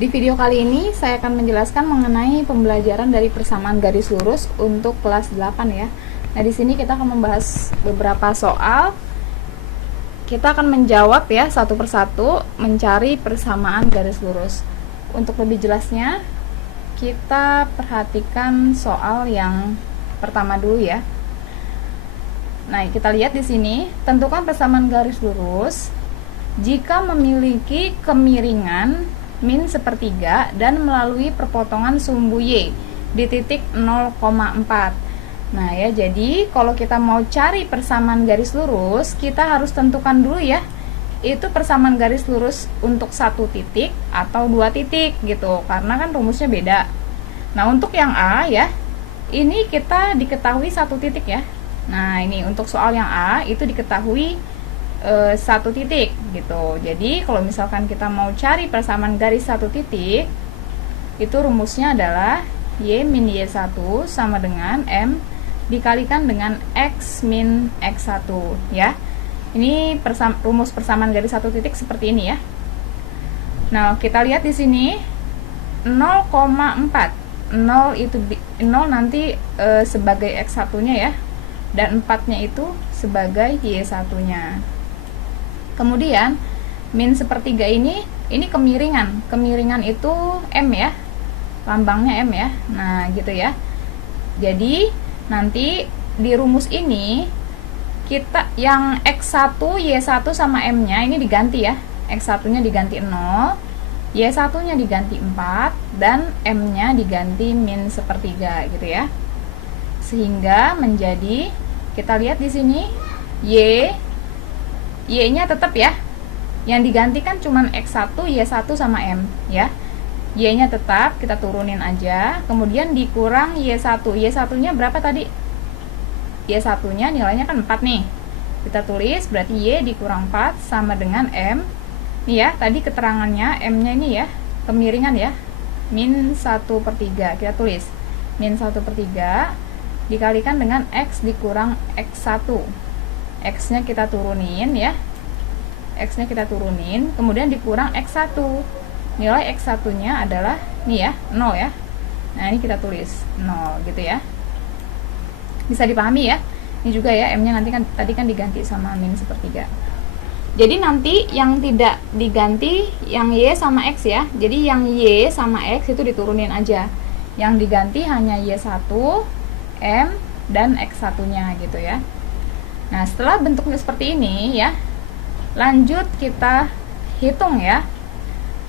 Di video kali ini saya akan menjelaskan mengenai pembelajaran dari persamaan garis lurus untuk kelas 8 ya. Nah, di sini kita akan membahas beberapa soal. Kita akan menjawab ya satu persatu, mencari persamaan garis lurus. Untuk lebih jelasnya, kita perhatikan soal yang pertama dulu ya. Nah, kita lihat di sini, tentukan persamaan garis lurus jika memiliki kemiringan min sepertiga dan melalui perpotongan sumbu Y di titik 0,4. Nah ya, jadi kalau kita mau cari persamaan garis lurus, kita harus tentukan dulu ya, itu persamaan garis lurus untuk satu titik atau dua titik gitu, karena kan rumusnya beda. Nah untuk yang A ya, ini kita diketahui satu titik ya. Nah ini untuk soal yang A itu diketahui satu titik gitu. Jadi kalau misalkan kita mau cari persamaan garis satu titik, itu rumusnya adalah Y min Y1 sama dengan M dikalikan dengan X min X1 ya. Ini rumus persamaan garis satu titik seperti ini ya. Nah, kita lihat di sini 0,4. 0 itu 0 nanti sebagai X1-nya ya. Dan 4-nya itu sebagai Y1-nya. Kemudian min sepertiga ini kemiringan. Kemiringan itu M ya. Lambangnya M ya. Nah, gitu ya. Jadi nanti di rumus ini kita yang X1, Y1 sama M-nya ini diganti ya. X1-nya diganti 0, Y1-nya diganti 4 dan M-nya diganti min sepertiga gitu ya. Sehingga menjadi, kita lihat di sini Y-nya tetap ya. Yang digantikan cuman X1, Y1 sama M ya. Y-nya tetap, kita turunin aja. Kemudian dikurang Y1. Y1-nya berapa tadi? Y1-nya nilainya kan 4 nih. Kita tulis, berarti Y dikurang 4 sama dengan M. Nih ya, tadi keterangannya M-nya ini ya, kemiringan ya. Min 1/3. Kita tulis. Min 1/3 dikalikan dengan X dikurang X1. X-nya kita turunin ya. X-nya kita turunin, kemudian dikurang X1. Nilai X1-nya adalah nih ya, 0 ya. Nah, ini kita tulis 0 gitu ya. Bisa dipahami ya. Ini juga ya, M-nya nanti kan tadi kan diganti sama min sepertiga. Jadi nanti yang tidak diganti yang Y sama X ya. Jadi yang Y sama X itu diturunin aja. Yang diganti hanya Y1, M, dan X1-nya gitu ya. Nah, setelah bentuknya seperti ini ya, lanjut kita hitung ya.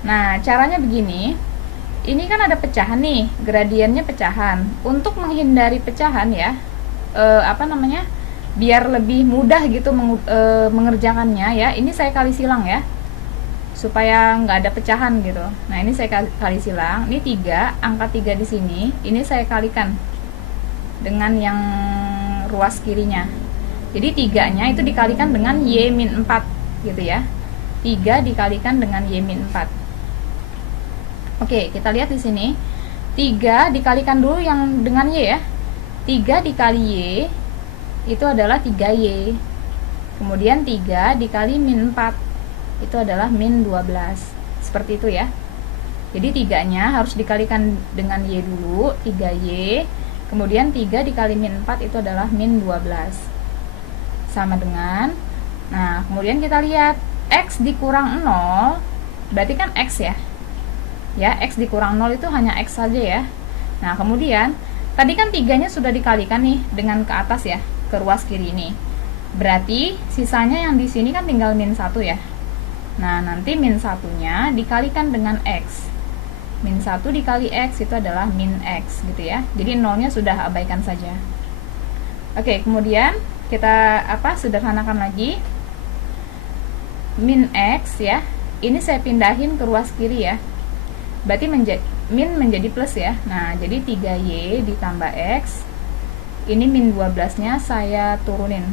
Nah, caranya begini. Ini kan ada pecahan nih, gradiennya pecahan. Untuk menghindari pecahan ya, biar lebih mudah gitu mengerjakannya ya, ini saya kali silang ya, supaya nggak ada pecahan gitu. Nah, ini saya kali silang. Ini 3, angka 3 di sini, ini saya kalikan dengan yang ruas kirinya. Jadi 3-nya itu dikalikan dengan Y min 4 gitu ya. 3 dikalikan dengan Y min 4. Oke, kita lihat di sini. 3 dikalikan dulu yang dengan Y ya. 3 dikali Y itu adalah 3Y. Kemudian 3 dikali min 4 itu adalah min 12. Seperti itu ya. Jadi 3-nya harus dikalikan dengan Y dulu, 3Y. Kemudian 3 dikali min 4 itu adalah min 12. Sama dengan, nah kemudian kita lihat X dikurang 0 berarti kan X ya. Ya, X dikurang 0 itu hanya X saja ya. Nah kemudian tadi kan 3-nya sudah dikalikan nih dengan ke atas ya, ke ruas kiri ini. Berarti sisanya yang di sini kan tinggal min 1 ya. Nah nanti min 1-nya dikalikan dengan X. Min 1 dikali X itu adalah min X gitu ya. Jadi 0-nya sudah abaikan saja. Oke, kemudian kita sederhanakan lagi. Min X ya, ini saya pindahin ke ruas kiri ya. Berarti min menjadi plus ya. Nah, jadi 3Y ditambah X. Ini min 12-nya saya turunin.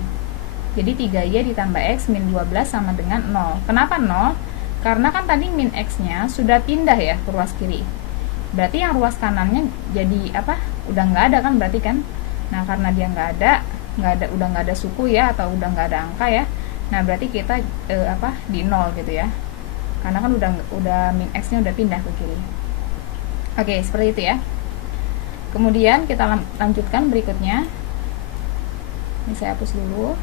Jadi 3Y ditambah X min 12 sama dengan 0. Kenapa 0? Karena kan tadi min X-nya sudah pindah ya ke ruas kiri. Berarti yang ruas kanannya jadi udah nggak ada kan berarti kan. Nah, karena dia udah nggak ada suku ya, atau udah nggak ada angka ya. Nah, berarti kita di 0 gitu ya. karena kan udah min X-nya udah pindah ke kiri. Oke, seperti itu ya. Kemudian kita lanjutkan berikutnya. Ini saya hapus dulu.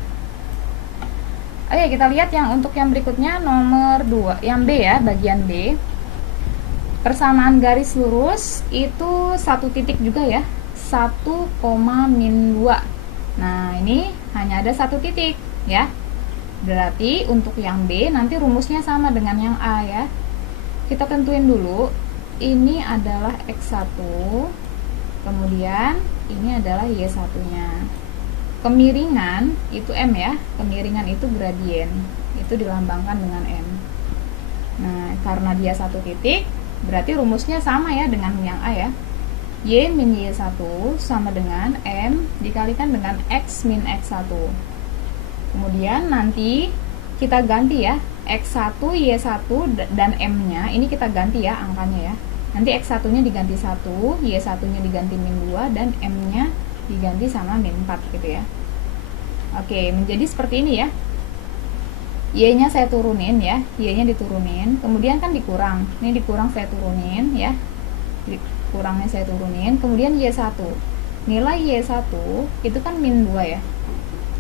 Oke, kita lihat yang untuk yang berikutnya nomor 2, yang B ya, bagian B. Persamaan garis lurus itu satu titik juga ya, 1,-2. Nah, ini hanya ada satu titik ya. Berarti untuk yang B nanti rumusnya sama dengan yang A ya. Kita tentuin dulu, ini adalah X1, kemudian ini adalah Y1-nya. Kemiringan itu M ya, kemiringan itu gradien, itu dilambangkan dengan M. Nah, karena dia satu titik, berarti rumusnya sama ya dengan yang A ya. Y min Y1 sama dengan M dikalikan dengan X min X1. Kemudian nanti kita ganti ya, X1, Y1 dan M-nya ini kita ganti ya angkanya ya. Nanti X1-nya diganti 1, Y1-nya diganti min 2, dan M-nya diganti sama min 4 gitu ya. Oke, menjadi seperti ini ya. Y-nya saya turunin ya, Y-nya diturunin, kemudian kan dikurang. Ini dikurang saya turunin ya. Kurangnya saya turunin, kemudian Y1. Nilai Y1 itu kan min 2 ya.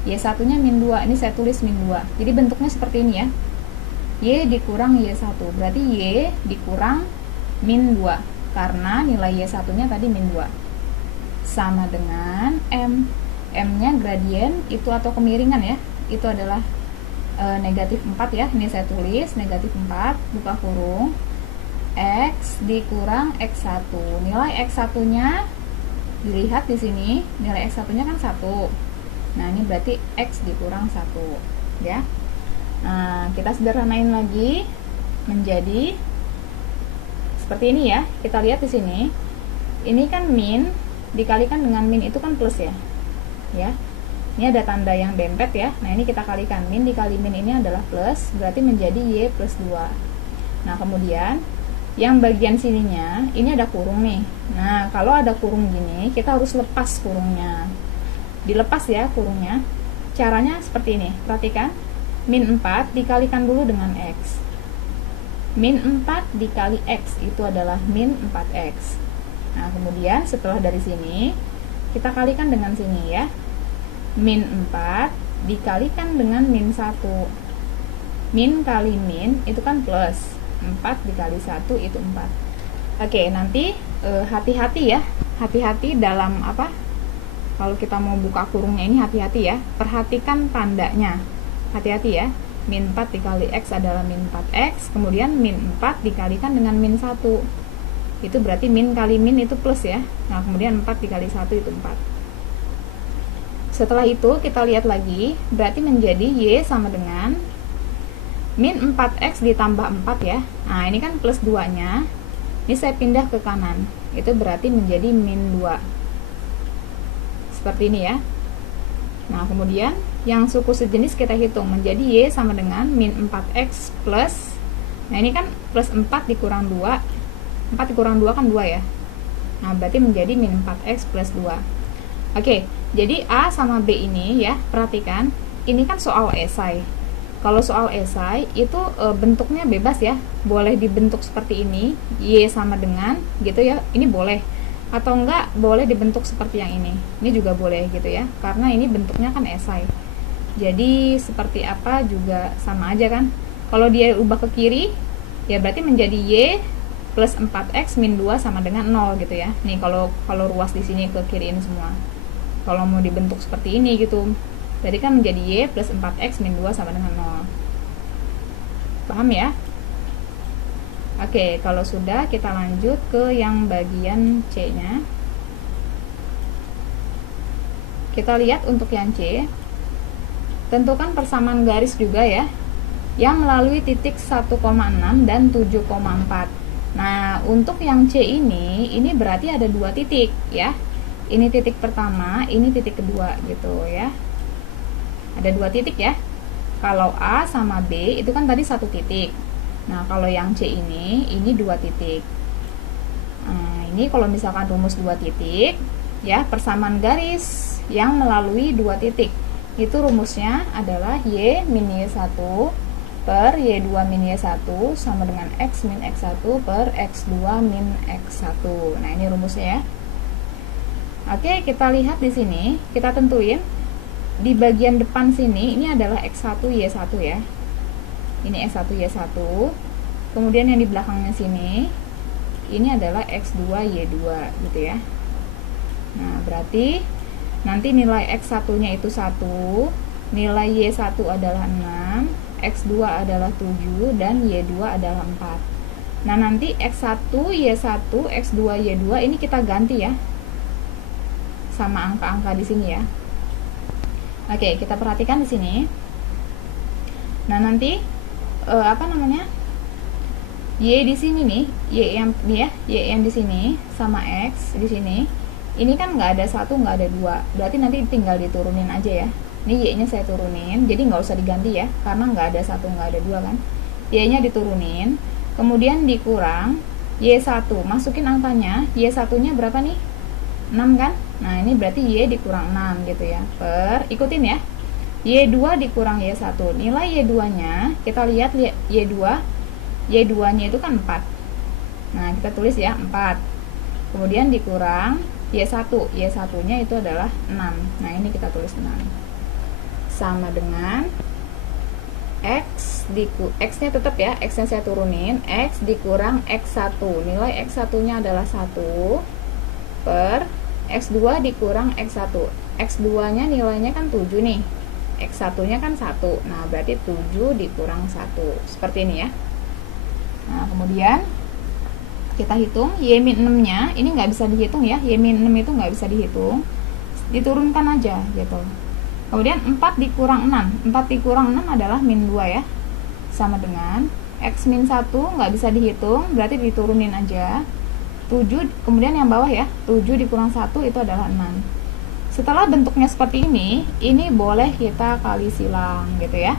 Y1-nya min 2, ini saya tulis min 2. Jadi bentuknya seperti ini ya. Y dikurang Y1, berarti Y dikurang min 2, karena nilai Y1-nya tadi min 2. Sama dengan M. M-nya gradien itu atau kemiringan ya. Itu adalah negatif 4 ya. Ini saya tulis negatif 4, buka kurung. X dikurang X1. Nilai X1-nya dilihat di sini, nilai X1-nya kan 1. Nah, ini berarti X dikurang 1 ya. Nah, kita sederhanain lagi menjadi seperti ini ya. Kita lihat di sini. Ini kan min dikalikan dengan min itu kan plus ya. Ya. Ini ada tanda yang dempet ya. Nah, ini kita kalikan, min dikali min ini adalah plus, berarti menjadi Y plus 2. Nah, kemudian yang bagian sininya ini ada kurung nih. Nah, kalau ada kurung gini, kita harus lepas kurungnya. Dilepas ya kurungnya. Caranya seperti ini. Perhatikan. Min 4 dikalikan dulu dengan X. Min 4 dikali X itu adalah min 4X. Nah, kemudian setelah dari sini kita kalikan dengan sini ya. Min 4 dikalikan dengan min 1. Min kali min itu kan plus. 4 dikali 1 itu 4. Oke, nanti hati-hati ya. Hati-hati dalam apa? Kalau kita mau buka kurungnya ini hati-hati ya. Perhatikan tandanya. Hati-hati ya. Min 4 dikali X adalah min 4X. Kemudian min 4 dikalikan dengan min 1. Itu berarti min kali min itu plus ya. Nah, kemudian 4 dikali 1 itu 4. Setelah itu kita lihat lagi. Berarti menjadi Y sama dengan min 4X ditambah 4 ya. Nah, ini kan plus 2-nya. Ini saya pindah ke kanan. Itu berarti menjadi min 2. Seperti ini ya. Nah, kemudian yang suku sejenis kita hitung. Menjadi Y sama dengan min 4X plus. Nah, ini kan plus 4 dikurang 2. 4 dikurang 2 kan 2 ya. Nah, berarti menjadi min 4X plus 2. Oke, jadi A sama B ini ya. Perhatikan. Ini kan soal esai. Kalau soal esai itu bentuknya bebas ya, boleh dibentuk seperti ini, Y sama dengan gitu ya, ini boleh, atau enggak boleh dibentuk seperti yang ini juga boleh gitu ya, karena ini bentuknya kan esai. Jadi seperti apa juga sama aja kan. Kalau dia ubah ke kiri, ya berarti menjadi Y plus 4X min 2 sama dengan 0 gitu ya. Nih kalau ruas di sini ke kiriin semua. Kalau mau dibentuk seperti ini gitu, jadi kan menjadi Y plus 4X min 2 sama dengan 0. Paham ya? Oke, kalau sudah kita lanjut ke yang bagian C-nya. Kita lihat untuk yang C. Tentukan persamaan garis juga ya, yang melalui titik 1,6 dan 7,4. Nah, untuk yang C ini berarti ada dua titik ya. Ini titik pertama, ini titik kedua gitu ya. Ada dua titik ya. Kalau A sama B itu kan tadi satu titik. Nah, kalau yang C ini dua titik. Nah, ini kalau misalkan rumus dua titik ya, persamaan garis yang melalui dua titik. Itu rumusnya adalah Y min Y1 per Y2 min Y1 sama dengan X min X1 per X2 min X1. Nah, ini rumusnya ya. Oke, kita lihat di sini, kita tentuin di bagian depan sini ini adalah X1 Y1 ya. Ini X1 Y1. Kemudian yang di belakangnya sini ini adalah X2 Y2 gitu ya. Nah, berarti nanti nilai X1-nya itu 1, nilai Y1 adalah 6, X2 adalah 7, dan Y2 adalah 4. Nah, nanti X1, Y1, X2, Y2 ini kita ganti ya sama angka-angka di sini ya. Oke, kita perhatikan di sini. Nah, nanti Y di sini nih, Y yang di sini sama X di sini. Ini kan nggak ada 1, nggak ada 2. Berarti nanti tinggal diturunin aja ya. Ini Y-nya saya turunin, jadi nggak usah diganti ya, karena nggak ada 1, nggak ada 2 kan. Y-nya diturunin, kemudian dikurang Y1, masukin angkanya. Y1-nya berapa nih? 6 kan? Nah, ini berarti Y dikurang 6 gitu ya. Per, ikutin ya. Y2 dikurang Y1. Nilai Y2-nya, kita lihat Y2-nya itu kan 4. Nah, kita tulis ya 4. Kemudian dikurang Y1. Y1-nya itu adalah 6. Nah, ini kita tulis 6. Sama dengan X-nya tetap ya, X-nya saya turunin, X dikurang X1. Nilai X1-nya adalah 1 per X2 dikurang X1. X2-nya nilainya kan 7 nih. X1-nya kan 1. Nah, berarti 7 dikurang 1. Seperti ini ya. Nah, kemudian kita hitung Y-6-nya, ini nggak bisa dihitung ya. Y-6 itu nggak bisa dihitung. Diturunkan aja gitu. Kemudian 4 dikurang 6. 4 dikurang 6 adalah min 2 ya. Sama dengan X min 1 nggak bisa dihitung, berarti diturunin aja. 7, kemudian yang bawah ya, 7 dikurang 1 itu adalah 6. Setelah bentuknya seperti ini boleh kita kali silang gitu ya.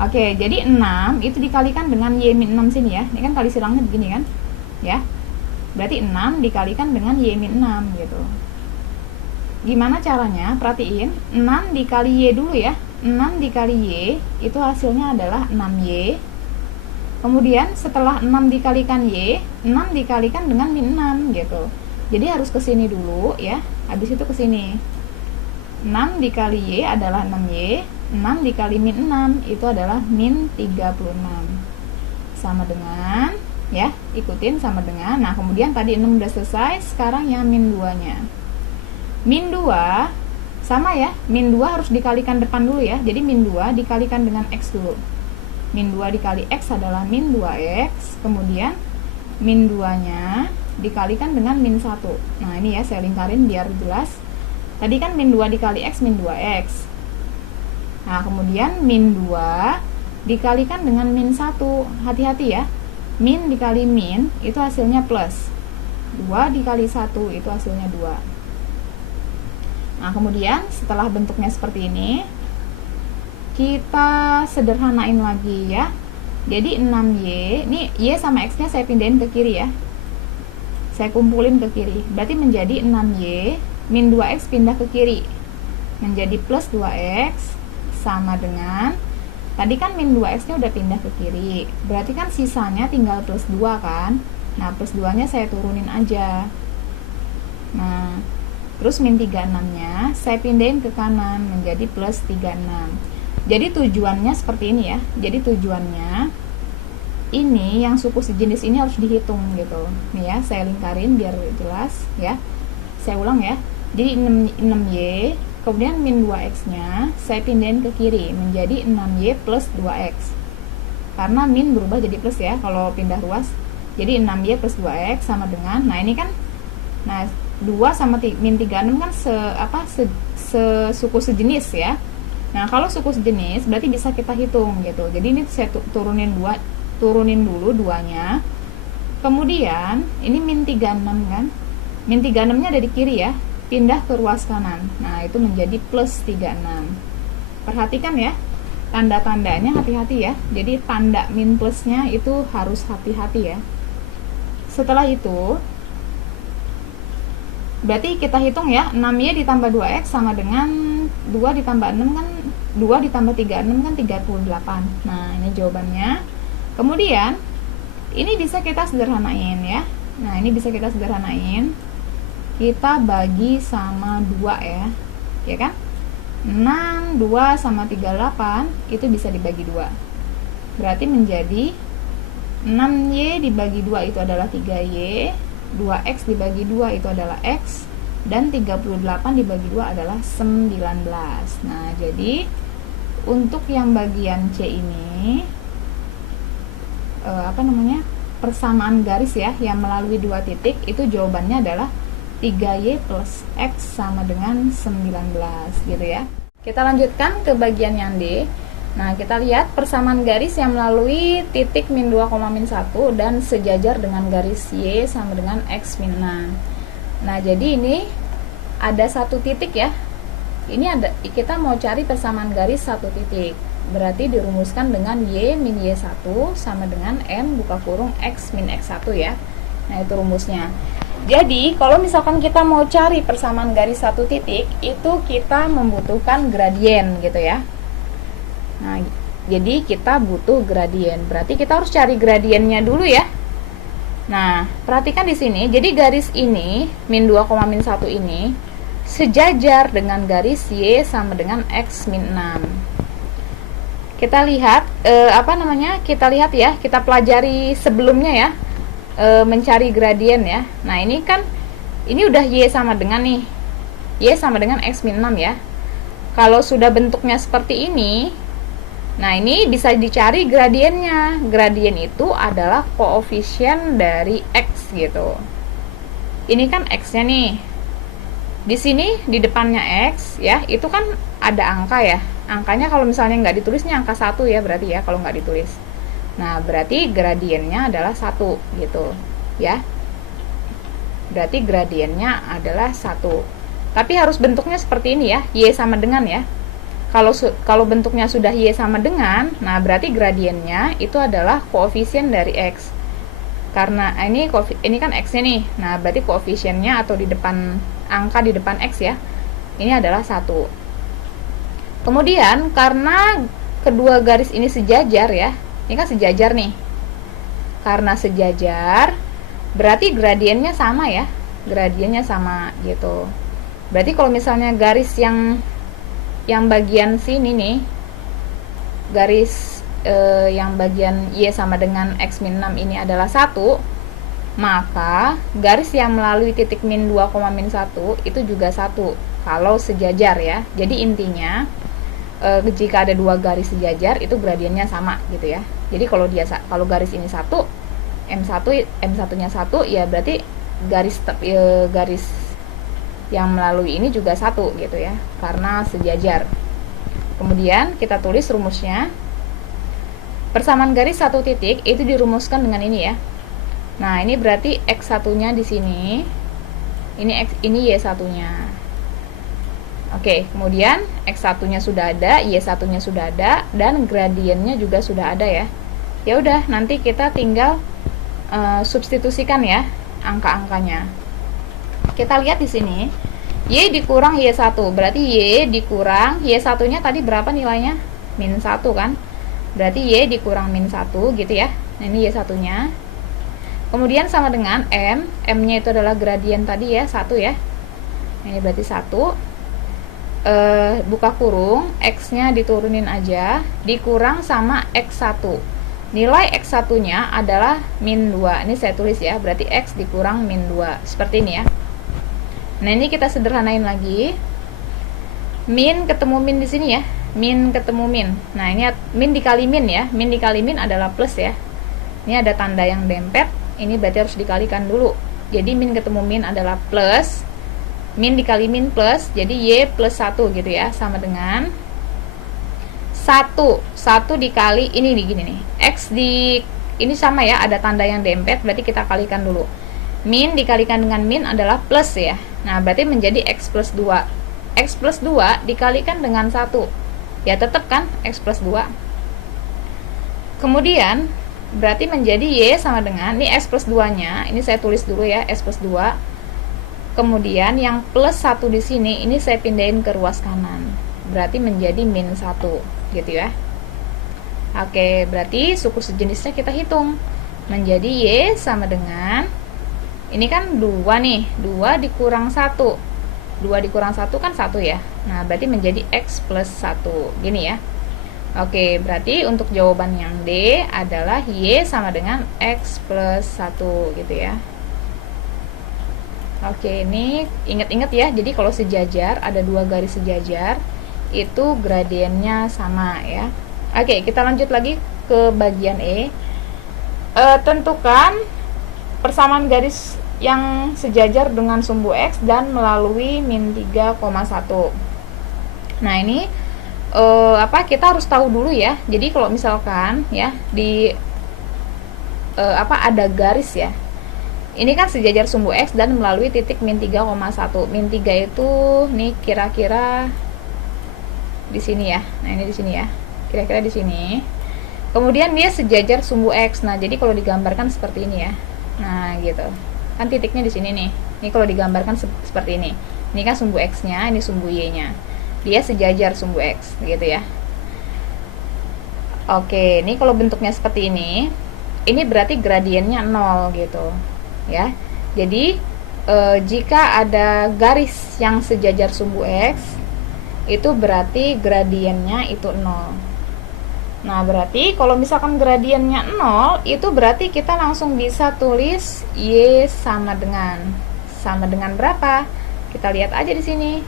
Oke, jadi 6 itu dikalikan dengan Y-6 sini ya. Ini kan kali silangnya begini kan ya. Berarti 6 dikalikan dengan Y-6 gitu. Gimana caranya? Perhatiin, 6 dikali Y dulu ya. 6 dikali Y itu hasilnya adalah 6Y. Kemudian setelah 6 dikalikan Y, 6 dikalikan dengan min 6 gitu. Jadi harus ke sini dulu ya. Habis itu ke sini. 6 dikali Y adalah 6Y. 6 dikali min 6 itu adalah min 36. Sama dengan ya, ikutin sama dengan. Nah, kemudian tadi 6 udah selesai, sekarang yang min 2-nya. Min 2 sama ya. Min 2 harus dikalikan depan dulu ya. Jadi min 2 dikalikan dengan X dulu. Min 2 dikali X adalah min 2X, kemudian min 2-nya dikalikan dengan min 1. Nah, ini ya, saya lingkarin biar jelas. Tadi kan min 2 dikali X, min 2X. Nah, kemudian min 2 dikalikan dengan min 1. Hati-hati ya, min dikali min itu hasilnya plus. 2 dikali 1 itu hasilnya 2. Nah, kemudian setelah bentuknya seperti ini, kita sederhanain lagi ya. Jadi 6Y, ini Y sama X nya saya pindahin ke kiri ya, saya kumpulin ke kiri, berarti menjadi 6Y min 2X pindah ke kiri menjadi plus 2X sama dengan, tadi kan min 2X nya udah pindah ke kiri, berarti kan sisanya tinggal plus 2 kan. Nah, plus 2 nya saya turunin aja. Nah, terus min 36 nya saya pindahin ke kanan menjadi plus 36. Jadi tujuannya seperti ini ya. Jadi tujuannya ini yang suku sejenis ini harus dihitung gitu. Nih ya, saya lingkarin biar jelas ya. Saya ulang ya. Jadi 6Y, kemudian min 2X-nya saya pindahin ke kiri menjadi 6Y plus 2X. Karena min berubah jadi plus ya kalau pindah ruas. Jadi 6Y plus 2X sama dengan, nah ini kan, nah 2 sama min 36 kan suku sejenis ya. Nah, kalau suku sejenis berarti bisa kita hitung gitu. Jadi ini saya turunin dulu 2-nya. Kemudian ini min 36 kan. Min 36-nya ada di kiri ya. Pindah ke ruas kanan. Nah, itu menjadi plus 36. Perhatikan ya. Tanda-tandanya hati-hati ya. Jadi tanda min plusnya itu harus hati-hati ya. Setelah itu berarti kita hitung ya, 6Y ditambah 2X sama dengan 2 ditambah 6 kan 2 ditambah 36 kan 38. Nah, ini jawabannya. Kemudian ini bisa kita sederhanain ya. Nah, ini bisa kita sederhanain. Kita bagi sama 2 ya. Ya kan? 6, 2 sama 38 itu bisa dibagi 2. Berarti menjadi 6Y dibagi 2 itu adalah 3Y, 2X dibagi 2 itu adalah X, dan 38 dibagi 2 adalah 19. Nah, jadi untuk yang bagian C ini persamaan garis ya yang melalui 2 titik, itu jawabannya adalah 3Y plus X sama dengan 19 gitu ya. Kita lanjutkan ke bagian yang D. Nah, kita lihat persamaan garis yang melalui titik min 2, min 1 dan sejajar dengan garis Y sama dengan X min 6. Nah, jadi ini ada satu titik ya. Ini kita mau cari persamaan garis satu titik. Berarti dirumuskan dengan Y min Y1 sama dengan M buka kurung X min X1 ya. Nah, itu rumusnya. Jadi, kalau misalkan kita mau cari persamaan garis satu titik, itu kita membutuhkan gradien gitu ya. Nah, jadi kita butuh gradien. Berarti kita harus cari gradiennya dulu ya. Nah, perhatikan di sini. Jadi garis ini min 2, min 1 ini sejajar dengan garis Y sama dengan X min 6. Kita lihat kita lihat ya, kita pelajari sebelumnya ya. Mencari gradien ya. Nah, ini kan ini udah Y sama dengan nih. Y sama dengan X min 6 ya. Kalau sudah bentuknya seperti ini, nah ini bisa dicari gradiennya. Gradien itu adalah koefisien dari X gitu. Ini kan X-nya nih. Di sini di depannya X ya, itu kan ada angka ya. Angkanya kalau misalnya nggak ditulisnya angka 1 ya berarti ya kalau nggak ditulis. Nah, berarti gradiennya adalah 1 gitu ya. Berarti gradiennya adalah 1. Tapi harus bentuknya seperti ini ya, Y sama dengan ya. Kalau bentuknya sudah Y sama dengan, nah berarti gradiennya itu adalah koefisien dari X. Karena ini kan X-nya nih. Nah, berarti koefisiennya atau di depan angka di depan X ya. Ini adalah 1. Kemudian karena kedua garis ini sejajar ya. Ini kan sejajar nih. Karena sejajar, berarti gradiennya sama ya. Gradiennya sama gitu. Berarti kalau misalnya garis yang bagian sini nih, garis yang bagian Y sama dengan X min 6 ini adalah 1, maka garis yang melalui titik min 2, min 1 itu juga 1 kalau sejajar ya. Jadi intinya jika ada dua garis sejajar itu gradiennya sama gitu ya. Jadi kalau garis ini 1, M1-nya 1 ya berarti garis yang melalui ini juga 1 gitu ya, karena sejajar. Kemudian kita tulis rumusnya. Persamaan garis satu titik itu dirumuskan dengan ini ya. Nah, ini berarti X1-nya di sini. Ini Y1-nya. Oke, kemudian X1-nya sudah ada, Y1-nya sudah ada, dan gradiennya juga sudah ada ya. Ya udah, nanti kita tinggal substitusikan ya angka-angkanya. Kita lihat di sini, Y dikurang Y1, berarti Y dikurang Y1-nya tadi berapa nilainya? Min 1 kan? Berarti Y dikurang min 1 gitu ya. Nah, ini Y1-nya. Kemudian sama dengan M-nya itu adalah gradien tadi ya, 1 ya. Ini berarti 1. Buka kurung, X-nya diturunin aja, dikurang sama X1. Nilai X1-nya adalah min 2. Ini saya tulis ya, berarti X dikurang min 2. Seperti ini ya. Nah, ini kita sederhanain lagi. Min ketemu min di sini ya. Min ketemu min. Nah, ini min dikali min ya. Min dikali min adalah plus ya. Ini ada tanda yang dempet. Ini berarti harus dikalikan dulu. Jadi min ketemu min adalah plus. Min dikali min plus, jadi Y plus 1 gitu ya, sama dengan 1 dikali, ini begini nih, X ini sama ya, ada tanda yang dempet, berarti kita kalikan dulu. Min dikalikan dengan min adalah plus ya. Nah, berarti menjadi X plus 2. X plus 2 dikalikan dengan 1. Ya tetap kan, X plus 2. Kemudian, berarti menjadi Y sama dengan, ini X plus 2-nya, ini saya tulis dulu ya, X plus 2. Kemudian yang plus 1 di sini, ini saya pindahin ke ruas kanan. berarti menjadi min 1 gitu ya. Oke, berarti suku sejenisnya kita hitung menjadi Y sama dengan, ini kan 2 nih, 2 dikurang 1, 2 dikurang 1 kan 1 ya. Nah, berarti menjadi X plus 1 gini ya. Oke, berarti untuk jawaban yang D adalah Y sama dengan X plus 1 gitu ya. Oke, ini ingat-ingat ya, jadi kalau sejajar, ada 2 garis sejajar, itu gradiennya sama ya. Oke, kita lanjut lagi ke bagian E. Tentukan persamaan garis yang sejajar dengan sumbu X dan melalui min 3,1. Nah, ini kita harus tahu dulu ya. Jadi kalau misalkan ya di ada garis ya. Ini kan sejajar sumbu X dan melalui titik min 3,1. Min 3 itu nih kira-kira di sini ya. Nah, ini di sini ya. Kira-kira di sini. Kemudian dia sejajar sumbu X. Nah, jadi kalau digambarkan seperti ini ya. Nah, gitu. Kan titiknya di sini nih. Ini kalau digambarkan seperti ini. Ini kan sumbu X-nya, ini sumbu Y-nya. Dia sejajar sumbu X, gitu ya. Oke, ini kalau bentuknya seperti ini berarti gradiennya 0 gitu. Ya. Jadi, jika ada garis yang sejajar sumbu X, itu berarti gradiennya itu 0. Nah, berarti kalau misalkan gradiennya 0, itu berarti kita langsung bisa tulis Y sama dengan berapa? Kita lihat aja di sini.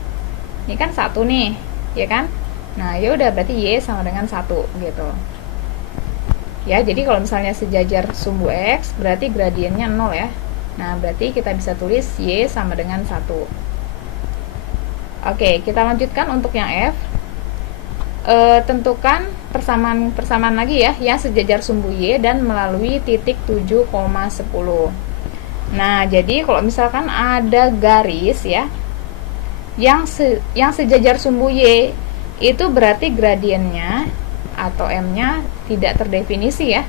Ini kan 1 nih, ya kan? Nah, ya udah berarti Y sama dengan 1 gitu. Ya, jadi kalau misalnya sejajar sumbu X, berarti gradiennya 0 ya. Nah, berarti kita bisa tulis Y sama dengan 1. Oke, kita lanjutkan untuk yang F. Tentukan persamaan lagi ya yang sejajar sumbu Y dan melalui titik 7,10. Nah, jadi kalau misalkan ada garis ya yang sejajar sumbu Y, itu berarti gradiennya atau M-nya tidak terdefinisi ya.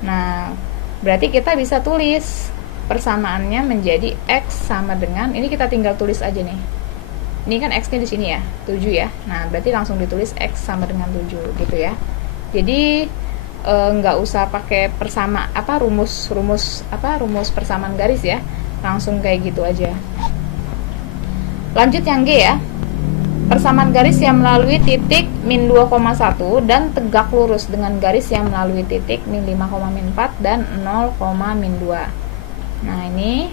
Nah, berarti kita bisa tulis persamaannya menjadi X sama dengan, ini kita tinggal tulis aja nih. Ini kan X-nya di sini ya, 7 ya. Nah, berarti langsung ditulis X sama dengan 7 gitu ya. Jadi nggak usah pakai rumus persamaan garis ya. Langsung kayak gitu aja. Lanjut yang G ya. Persamaan garis yang melalui titik min 2,1 dan tegak lurus dengan garis yang melalui titik min 5,4 dan 0,2. Nah, ini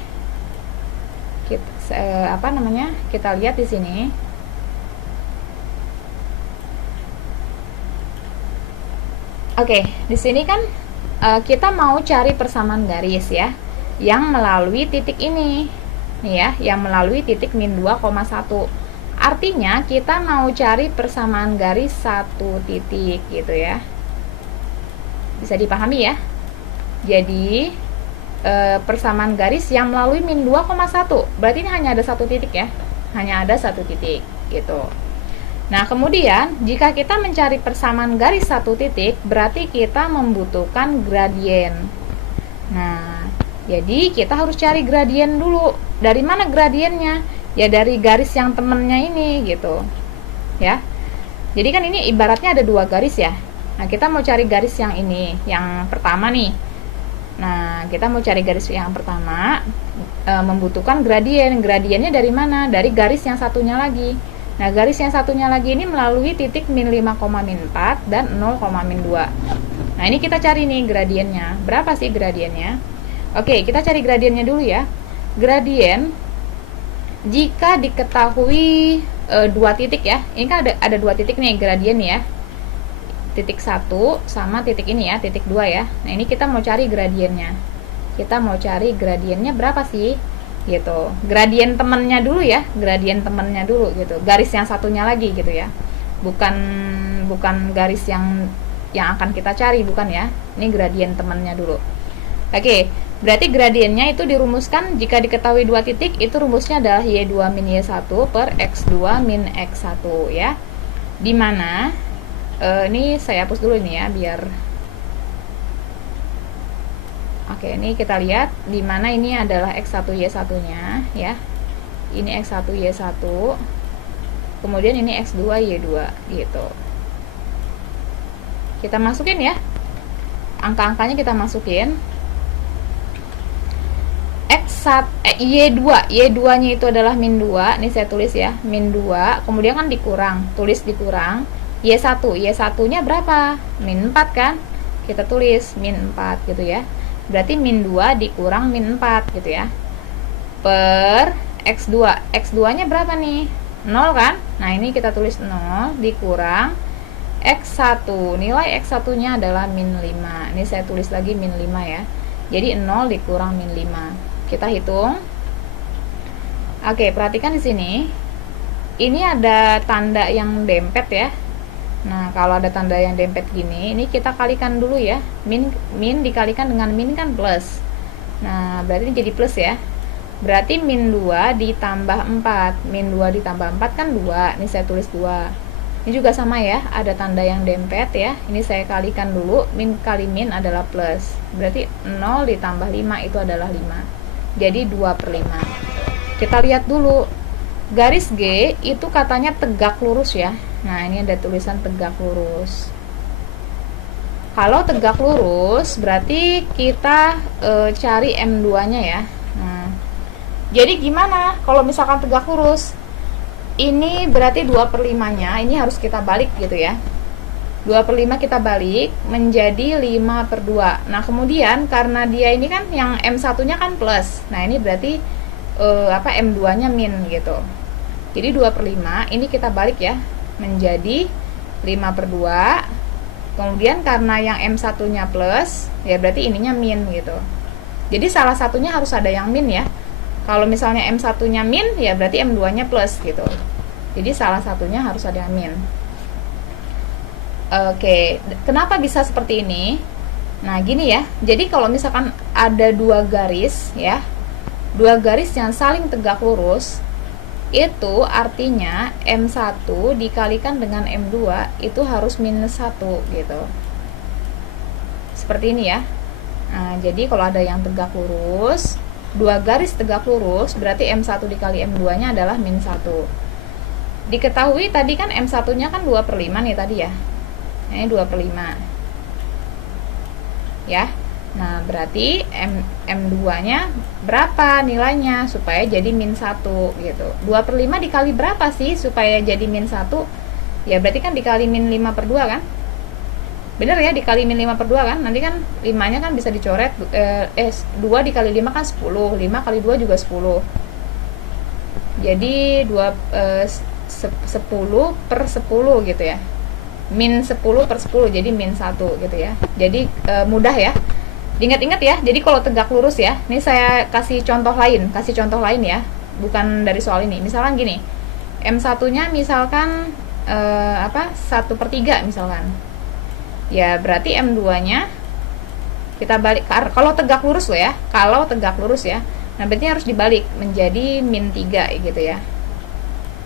kita lihat di sini. Oke, di sini kan kita mau cari persamaan garis ya yang melalui titik ini. Nih ya, yang melalui titik min 2,1. Artinya kita mau cari persamaan garis satu titik gitu ya. Bisa dipahami ya? Jadi persamaan garis yang melalui min 2,1. Berarti ini hanya ada satu titik ya. Hanya ada satu titik gitu. Nah, kemudian jika kita mencari persamaan garis satu titik, berarti kita membutuhkan gradien. Nah, jadi kita harus cari gradien dulu. Dari mana gradiennya? Ya dari garis yang temennya ini gitu. Ya. Jadi kan ini ibaratnya ada 2 garis ya. Nah, kita mau cari garis yang ini, yang pertama nih. Nah, kita mau cari garis yang pertama, membutuhkan gradien. Gradiennya dari mana? Dari garis yang satunya lagi. Nah, garis yang satunya lagi ini melalui titik min 5,4 dan 0,2. Nah, ini kita cari nih gradiennya. Berapa sih gradiennya? Oke, kita cari gradiennya dulu ya. Gradien, jika diketahui 2 titik ya. Ini kan ada 2 titik nih gradien ya. Titik 1 sama titik ini ya, titik 2 ya. Nah, ini kita mau cari gradiennya. Kita mau cari gradiennya berapa sih? Gitu. Gradien temennya dulu ya, gradien temennya dulu gitu. Garis yang satunya lagi gitu ya. Bukan garis yang akan kita cari, bukan ya. Ini gradien temennya dulu. Oke, berarti gradiennya itu dirumuskan jika diketahui 2 titik, itu rumusnya adalah Y2 min Y1 per X2 min X1 ya. Dimana ini saya hapus dulu ini ya biar. Oke, ini kita lihat di mana ini adalah X1 Y1 nya ya. Ini X1 Y1. kemudian ini X2 Y2 gitu. Kita masukin ya, angka-angkanya kita masukin. Y2 nya itu adalah min 2, ini saya tulis ya, min 2, kemudian kan dikurang, tulis dikurang. Y1 nya berapa? Min 4 kan, kita tulis min 4 gitu ya. Berarti min 2 dikurang min 4 gitu ya, per X2 nya berapa nih? 0 kan, nah ini kita tulis 0 dikurang X1, nilai X1 nya adalah min 5, ini saya tulis lagi min 5 ya. Jadi 0 dikurang min 5. Kita hitung. Oke, perhatikan di sini. Ini ada tanda yang dempet ya. Nah, kalau ada tanda yang dempet gini, ini kita kalikan dulu ya. Min dikalikan dengan min kan plus. Nah, berarti ini jadi plus ya. Berarti min 2 ditambah 4. Min 2 ditambah 4 kan 2. Ini saya tulis 2. Ini juga sama ya, ada tanda yang dempet ya. Ini saya kalikan dulu, min kali min adalah plus. Berarti 0 ditambah 5 itu adalah 5. Jadi 2/5. Kita lihat dulu. Garis G itu katanya tegak lurus ya. Nah, ini ada tulisan tegak lurus. Kalau tegak lurus, berarti kita cari M2-nya ya. Nah, jadi gimana kalau misalkan tegak lurus? Ini berarti 2/5-nya, ini harus kita balik gitu ya. 2/5 kita balik menjadi 5/2. Nah, kemudian karena dia ini kan yang M1-nya kan plus. Nah, ini berarti M2-nya min gitu. Jadi 2/5 ini kita balik ya menjadi 5/2. Kemudian karena yang M1-nya plus, ya berarti ininya min gitu. Jadi salah satunya harus ada yang min ya. Kalau misalnya M1-nya min, ya berarti M2-nya plus gitu. Jadi salah satunya harus ada yang min. Oke, kenapa bisa seperti ini? Nah, gini ya. Jadi kalau misalkan ada dua garis ya, dua garis yang saling tegak lurus, itu artinya M1 dikalikan dengan M2 itu harus minus 1 gitu. Seperti ini ya. Nah, jadi kalau ada yang tegak lurus, dua garis tegak lurus, berarti M1 dikali M2-nya adalah min 1. Diketahui tadi kan M1-nya kan 2/5 nih tadi ya. Ini 2/5 ya. Nah, berarti M2-nya berapa nilainya supaya jadi min 1 gitu. 2/5 dikali berapa sih supaya jadi min 1? Ya berarti kan dikali min 5/2 kan? Bener ya, dikali min 5/2 kan? Nanti kan 5-nya kan bisa dicoret. 2 dikali 5 kan 10. 5 kali 2 juga 10. Jadi 10/10 gitu ya. Min 10/10 jadi min 1 gitu ya. Jadi mudah ya. Diingat-ingat ya. Jadi kalau tegak lurus ya. Ini saya kasih contoh lain ya. Bukan dari soal ini. Misalkan gini. M1-nya misalkan 1/3 misalkan. Ya berarti M2-nya kita balik. Kalau tegak lurus loh ya. Kalau tegak lurus ya. Nah berarti harus dibalik menjadi min 3 gitu ya.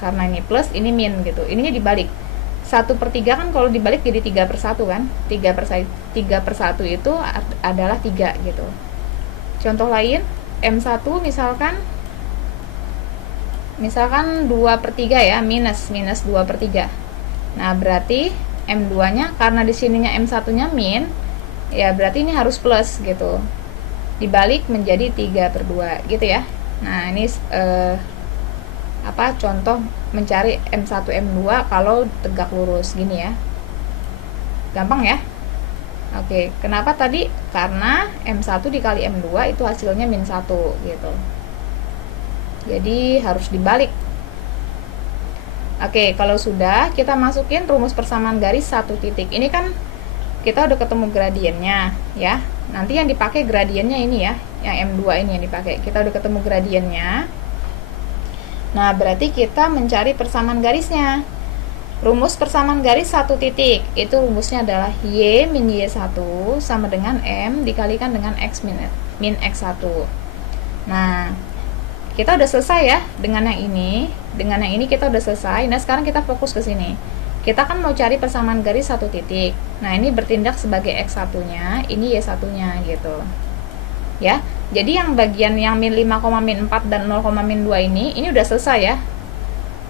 Karena ini plus, ini min gitu. Ininya dibalik. 1/3 kan kalau dibalik jadi 3/1 kan. 3/1 itu adalah 3 gitu. Contoh lain, M1 misalkan 2/3 ya, minus 2/3. Nah, berarti M2-nya karena di sininya M1-nya min, ya berarti ini harus plus gitu. Dibalik menjadi 3/2 gitu ya. Nah, ini contoh mencari M1 M2 kalau tegak lurus gini ya. Gampang ya. Oke, kenapa tadi? Karena M1 dikali M2 itu hasilnya min 1 gitu. Jadi harus dibalik. Oke, kalau sudah kita masukin rumus persamaan garis satu titik. Ini kan kita udah ketemu gradiennya ya. Nanti yang dipakai gradiennya ini ya, yang M2 ini yang dipakai. Kita udah ketemu gradiennya. Nah, berarti kita mencari persamaan garisnya. Rumus persamaan garis satu titik, itu rumusnya adalah Y min Y1 sama dengan M dikalikan dengan X min X1. Nah, kita udah selesai ya dengan yang ini. Dengan yang ini kita udah selesai. Nah, sekarang kita fokus ke sini. Kita kan mau cari persamaan garis satu titik. Nah, ini bertindak sebagai X1-nya, ini Y1-nya gitu. Ya. Jadi yang bagian yang min 5, min 4 dan 0, min 2 ini udah selesai ya.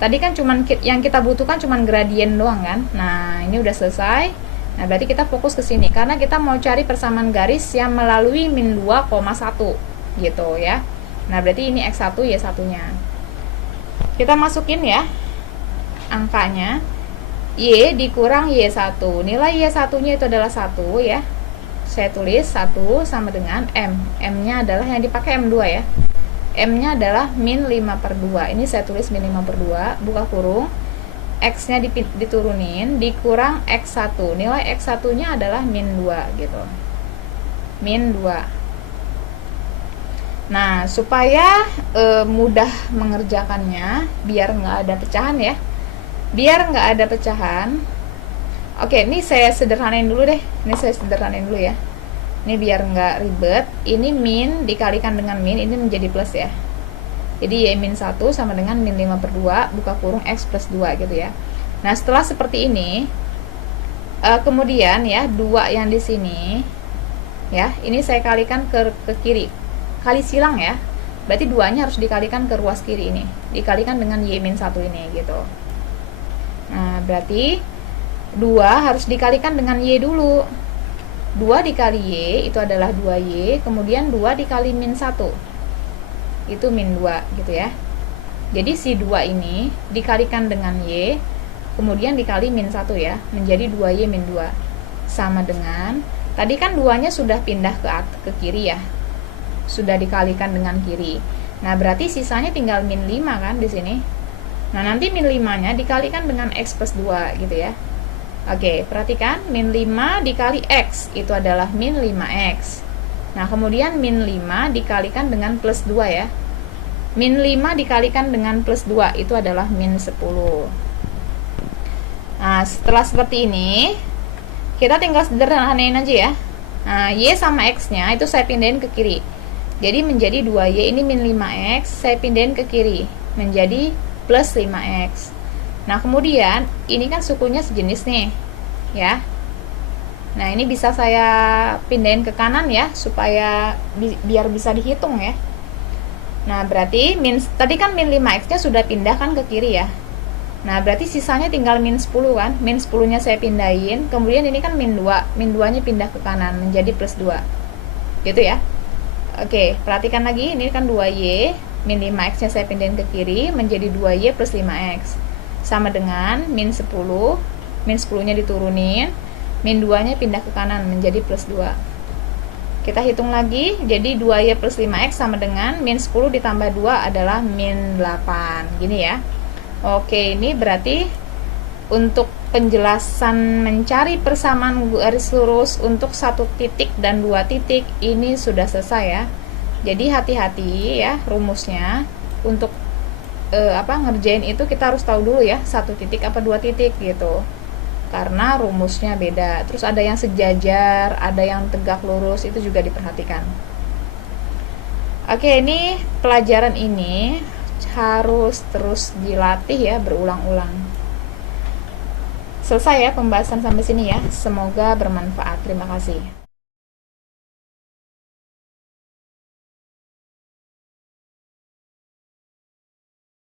Tadi kan yang kita butuhkan cuman gradien doang kan. Nah, ini udah selesai. Nah, berarti kita fokus ke sini karena kita mau cari persamaan garis yang melalui min 2,1 gitu ya. Nah, berarti ini X1 Y1-nya. Kita masukin ya angkanya. Y dikurang Y1. Nilai Y1-nya itu adalah 1 ya. Saya tulis 1 sama dengan M. M-nya adalah yang dipakai M2 ya. M-nya adalah min 5/2. Ini saya tulis min 5/2, buka kurung. X-nya diturunin, dikurang X1. Nilai X1-nya adalah min 2 gitu. Min 2. Nah, supaya mudah mengerjakannya, biar nggak ada pecahan ya. Biar nggak ada pecahan. Oke, ini saya sederhanain dulu deh. Ini saya sederhanain dulu ya. Ini biar nggak ribet. Ini min dikalikan dengan min, ini menjadi plus ya. Jadi Y min 1 sama dengan min 5/2, buka kurung X plus 2 gitu ya. Nah, setelah seperti ini, kemudian ya, 2 yang di sini, ya, ini saya kalikan ke kiri. Kali silang ya. Berarti 2-nya harus dikalikan ke ruas kiri ini. Dikalikan dengan Y min 1 ini gitu. Nah, berarti 2 harus dikalikan dengan Y dulu. 2 dikali Y itu adalah 2Y, kemudian 2 dikali min 1 itu min 2 gitu ya. Jadi si 2 ini dikalikan dengan Y, kemudian dikali min 1 ya, menjadi 2Y min 2 sama dengan, tadi kan 2-nya sudah pindah ke kiri ya, sudah dikalikan dengan kiri. Nah, berarti sisanya tinggal min 5 kan di sini. Nah, nanti min 5-nya dikalikan dengan X plus 2 gitu ya. Oke, perhatikan, min 5 dikali X itu adalah min 5X. Nah, kemudian min 5 dikalikan dengan plus 2 ya. Min 5 dikalikan dengan plus 2 itu adalah min 10. Nah, setelah seperti ini, kita tinggal sederhanain aja ya. Nah, Y sama X-nya itu saya pindahin ke kiri. Jadi menjadi 2Y, ini min 5X, saya pindahin ke kiri. Menjadi plus 5X. Nah, kemudian ini kan sukunya sejenis nih, ya. Nah, ini bisa saya pindahin ke kanan ya, supaya biar bisa dihitung ya. Nah, berarti tadi kan min 5X-nya sudah pindah kan ke kiri ya. Nah, berarti sisanya tinggal min 10 kan. Min 10-nya saya pindahin, kemudian ini kan min 2. Min 2-nya pindah ke kanan, menjadi plus 2. Gitu ya. Oke, perhatikan lagi, ini kan 2Y, min 5X-nya saya pindahin ke kiri, menjadi 2Y plus 5X. Sama dengan min 10, min 10-nya diturunin, min 2-nya pindah ke kanan menjadi plus 2. Kita hitung lagi, jadi 2Y plus 5X sama dengan min 10 ditambah 2 adalah min 8. Gini ya. Oke, ini berarti untuk penjelasan mencari persamaan garis lurus untuk 1 titik dan 2 titik ini sudah selesai ya. Jadi hati-hati ya rumusnya. Untuk ngerjain itu kita harus tahu dulu ya 1 titik apa 2 titik gitu, karena rumusnya beda. Terus ada yang sejajar, ada yang tegak lurus, itu juga diperhatikan. Oke, ini pelajaran ini harus terus dilatih ya, berulang-ulang. Selesai ya pembahasan sampai sini ya, semoga bermanfaat. Terima kasih.